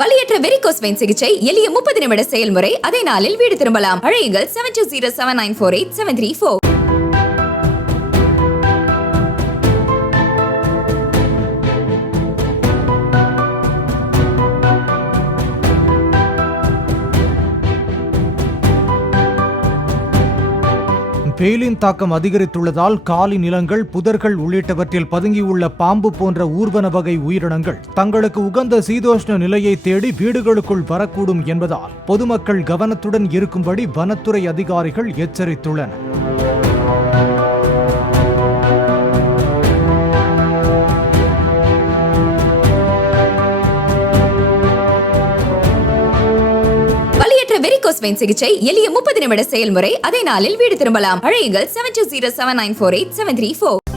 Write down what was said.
வலியற்ற varicose vein சிகிச்சை எளிய 30 நிமிட செயல்முறை. அதே நாளில் வீடு திரும்பலாம். அழையுங்கள் 7207948734. வெயிலின் தாக்கம் அதிகரித்துள்ளதால் காலி நிலங்கள், புதர்கள் உள்ளிட்டவற்றில் பதுங்கியுள்ள பாம்பு போன்ற ஊர்வன வகை உயிரினங்கள் தங்களுக்கு உகந்த சீதோஷ்ண நிலையை தேடி வீடுகளுக்குள் வரக்கூடும் என்பதால் பொதுமக்கள் கவனத்துடன் இருக்கும்படி வனத்துறை அதிகாரிகள் எச்சரித்துள்ளனர். வெரிகோஸ் வெயின் சிகிச்சை எளிய 30 நிமிட செயல்முறை. அதே நாளில் வீடு திரும்பலாம். அழையுங்கள் 7207948734.